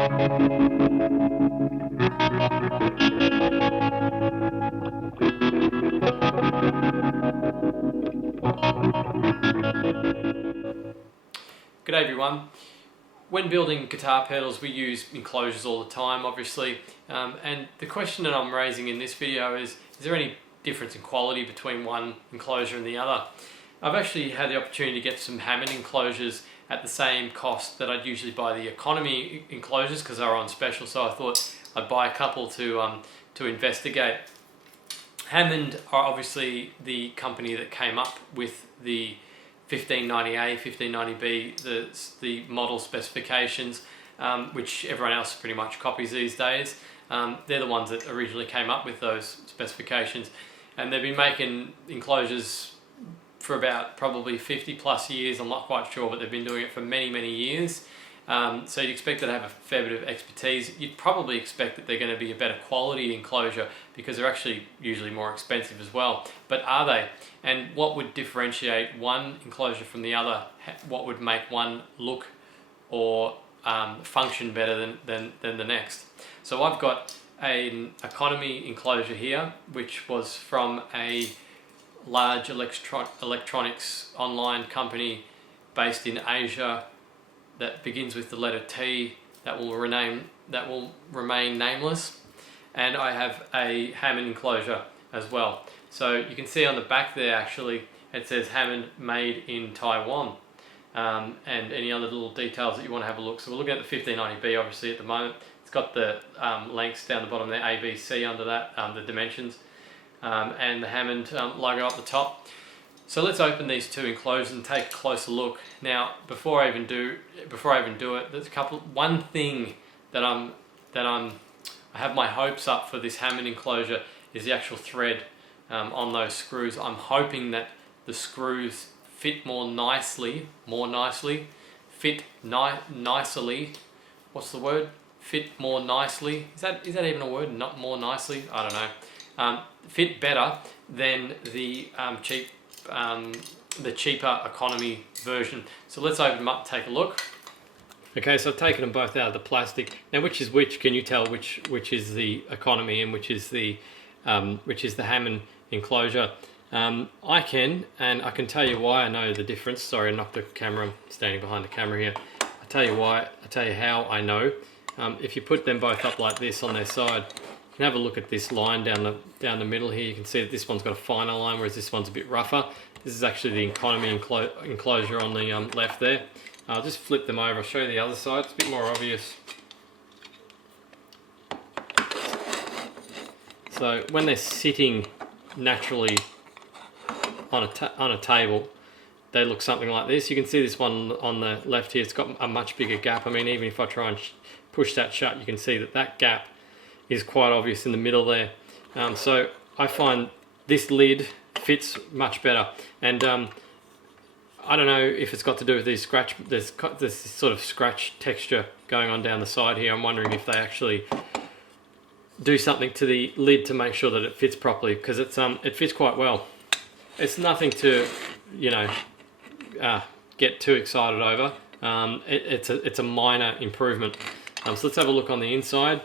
G'day everyone. When building guitar pedals we use enclosures all the time, obviously, and the question that I'm raising in this video is there any difference in quality between one enclosure and the other? I've actually had the opportunity to get some Hammond enclosures at the same cost that I'd usually buy the economy enclosures because they were on special, so I thought I'd buy a couple to investigate. Hammond are obviously the company that came up with the 1590A, 1590B, the model specifications, which everyone else pretty much copies these days. They're the ones that originally came up with those specifications, and they've been making enclosures for about probably 50 plus years. I'm not quite sure, but they've been doing it for many years. So you'd expect them to have a fair bit of expertise. You'd probably expect that they're going to be a better quality enclosure because they're actually usually more expensive as well. But are they? And what would differentiate one enclosure from the other? What would make one look or function better than the next? So I've got an economy enclosure here, which was from a large electronics online company based in Asia that begins with the letter T, that will remain nameless. And I have a Hammond enclosure as well. So you can see on the back there actually it says Hammond made in Taiwan, and any other little details that you want to have a look. So we're looking at the 1590B obviously at the moment. It's got the lengths down the bottom there, A, B, C under that, the dimensions, and the Hammond logo up the top. So let's open these two enclosures and take a closer look. Now, before I even do it, there's one thing that I have my hopes up for this Hammond enclosure is the actual thread on those screws. I'm hoping that the screws fit nicely. What's the word? Fit more nicely. Is that even a word? Not more nicely? I don't know. Fit better than the cheaper economy version. So let's open them up and take a look. Okay, so I've taken them both out of the plastic. Now, which is which? Can you tell which is the economy and which is the Hammond enclosure? I can, and I can tell you why I know the difference. Sorry, I knocked the camera. I'm standing behind the camera here. I'll tell you why. I'll tell you how I know. If you put them both up like this on their side, you can have a look at this line down the middle here. You can see that this one's got a finer line, whereas this one's a bit rougher. This is actually the economy enclosure on the left there. I'll just flip them over. I'll show you the other side. It's a bit more obvious. So when they're sitting naturally on a table, they look something like this. You can see this one on the left here. It's got a much bigger gap. I mean, even if I try and push that shut, you can see that gap is quite obvious in the middle there. So I find this lid fits much better, and I don't know if it's got to do with these scratch. There's this sort of scratch texture going on down the side here. I'm wondering if they actually do something to the lid to make sure that it fits properly, because it fits quite well. It's nothing to get too excited over. It's a minor improvement. So let's have a look on the inside.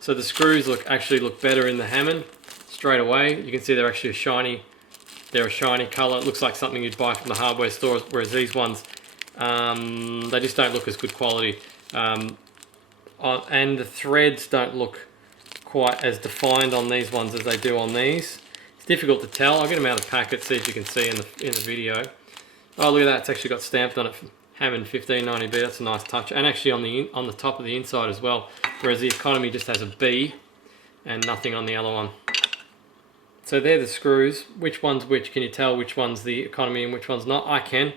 So the screws actually look better in the Hammond straight away. You can see they're actually they're a shiny colour. It looks like something you'd buy from the hardware store, whereas these ones, they just don't look as good quality. And the threads don't look quite as defined on these ones as they do on these. It's difficult to tell. I'll get them out of the packet, see if you can see in the video. Oh, look at that! It's actually got stamped on it, Hammond 1590B. That's a nice touch, and actually on the top of the inside as well. Whereas the economy just has a B and nothing on the other one. So they're the screws. Which one's which? Can you tell which one's the economy and which one's not? I can.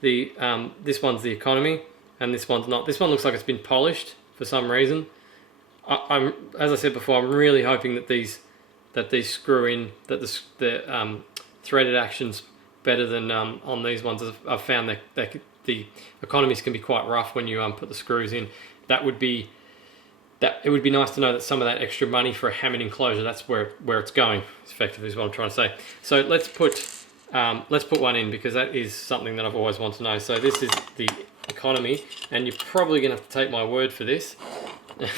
This one's the economy and this one's not. This one looks like it's been polished for some reason. As I said before, I'm really hoping that these screw in, that the threaded action's better than on these ones. I've found that the economies can be quite rough when you put the screws in. It would be nice to know that some of that extra money for a Hammond enclosure, that's where it's going, effectively is what I'm trying to say. So let's put let's put one in, because that is something that I've always wanted to know. So this is the economy, and you're probably going to have to take my word for this.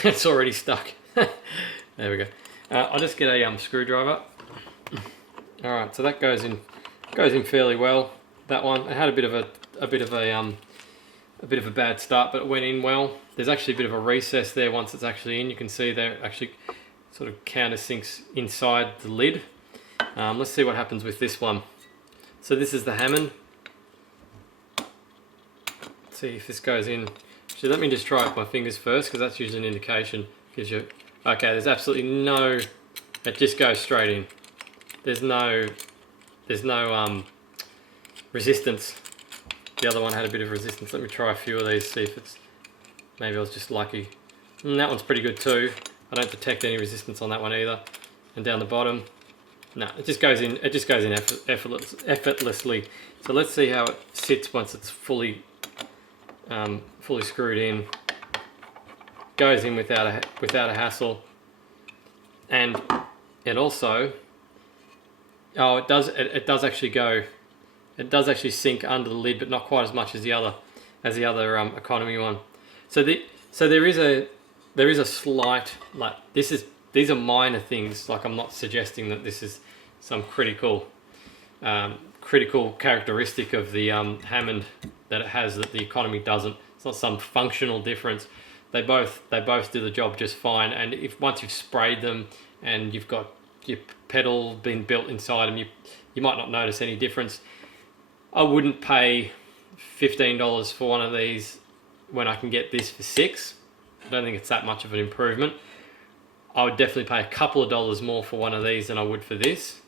It's already stuck. There we go. I'll just get a screwdriver. All right, so that goes in fairly well. That one, it had a bit of a bad start, but it went in well. There's actually a bit of a recess there once it's actually in. You can see there it actually sort of countersinks inside the lid. Let's see what happens with this one. So this is the Hammond. Let's see if this goes in. Actually, let me just try it with my fingers first, because that's usually an indication. Gives you, okay, there's absolutely no, it just goes straight in. There's no resistance. The other one had a bit of resistance. Let me try a few of these, see if it's, maybe I was just lucky. And that one's pretty good too. I don't detect any resistance on that one either. And down the bottom, no, it just goes in effortlessly. So let's see how it sits once it's fully screwed in. Goes in without a hassle. And it also, oh, it does actually go. It does actually sink under the lid, but not quite as much as the other economy one. So there is a slight, like, these are minor things. Like, I'm not suggesting that this is some critical characteristic of the Hammond that it has that the economy doesn't. It's not some functional difference. They both do the job just fine. And if once you've sprayed them and you've got your pedal being built inside them, you might not notice any difference. I wouldn't pay $15 for one of these when I can get this for $6. I don't think it's that much of an improvement. I would definitely pay a couple of dollars more for one of these than I would for this.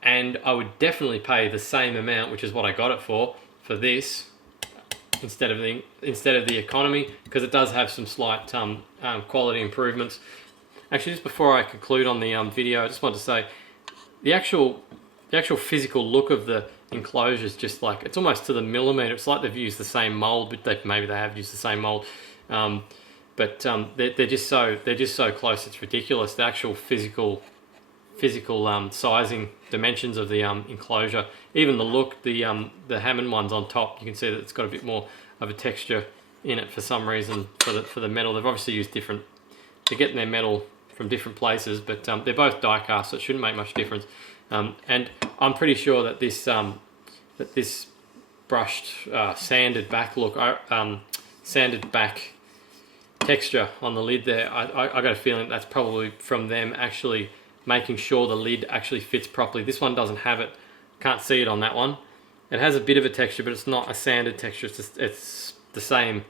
And I would definitely pay the same amount, which is what I got it for this, instead of the economy, because it does have some slight quality improvements. Actually, just before I conclude on the video, I just want to say the actual physical look of the enclosure is just like, it's almost to the millimeter. It's like they've used the same mold, but maybe they have used the same mold, but they're just so close. It's ridiculous. The actual physical sizing dimensions of the enclosure, even the look, the Hammond ones on top, you can see that it's got a bit more of a texture in it for some reason. For the metal, they've obviously used different. They're getting their metal from different places, but they're both die cast, so it shouldn't make much difference. And I'm pretty sure that this brushed sanded back look, sanded back texture on the lid there, I got a feeling that's probably from them actually making sure the lid actually fits properly. This one doesn't have it. Can't see it on that one. It has a bit of a texture, but it's not a sanded texture. It's the same.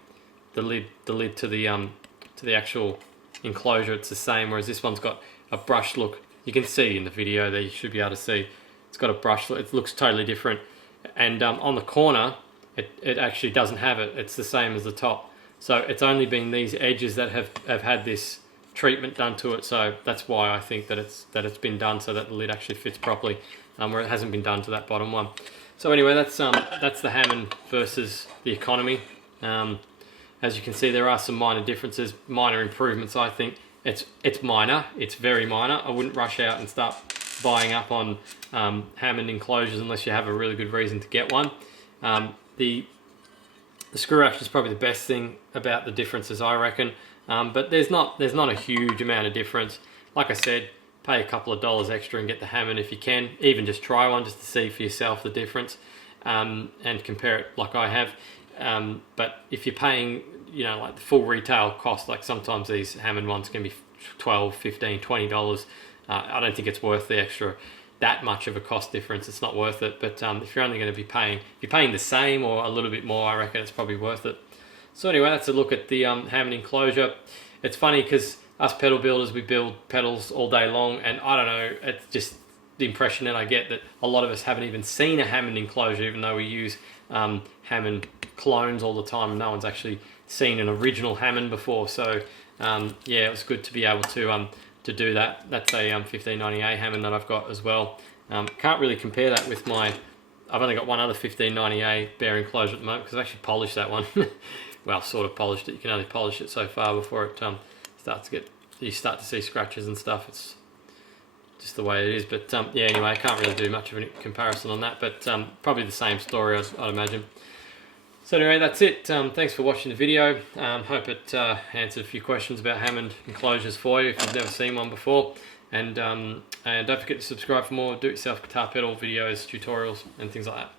The lid to the actual enclosure, it's the same. Whereas this one's got a brushed look. You can see in the video there. You should be able to see. It's got a brush look. It looks totally different. And on the corner, it actually doesn't have it. It's the same as the top. So it's only been these edges that have had this treatment done to it. So that's why I think that it's been done so that the lid actually fits properly, where it hasn't been done to that bottom one. So anyway, that's the Hammond versus the economy. As you can see, there are some minor differences, minor improvements. I think it's minor. It's very minor. I wouldn't rush out and start buying up on Hammond enclosures unless you have a really good reason to get one. The screw action is probably the best thing about the differences, I reckon. But there's not a huge amount of difference. Like I said, pay a couple of dollars extra and get the Hammond if you can. Even just try one just to see for yourself the difference, and compare it like I have. But if you're paying, like the full retail cost, like sometimes these Hammond ones can be $12, $15, $20. I don't think it's worth the extra, that much of a cost difference. It's not worth it. But if you're only going to be paying, if you're paying the same or a little bit more, I reckon it's probably worth it. So anyway, that's a look at the Hammond enclosure. It's funny because us pedal builders, we build pedals all day long, and I don't know, it's just the impression that I get that a lot of us haven't even seen a Hammond enclosure, even though we use Hammond clones all the time. No one's actually seen an original Hammond before. So yeah, it was good to be able to do that. That's a 1590A Hammond that I've got as well. Can't really compare that with my, I've only got one other 1590A bear enclosure at the moment because I actually polished that one. Well, sort of polished it. You can only polish it so far before it starts to get, you start to see scratches and stuff. It's just the way it is. But yeah, anyway, I can't really do much of a comparison on that, but probably the same story, I'd imagine. So anyway, that's it. Thanks for watching the video. Hope it answered a few questions about Hammond enclosures for you if you've never seen one before. And don't forget to subscribe for more do-it-yourself guitar pedal videos, tutorials, and things like that.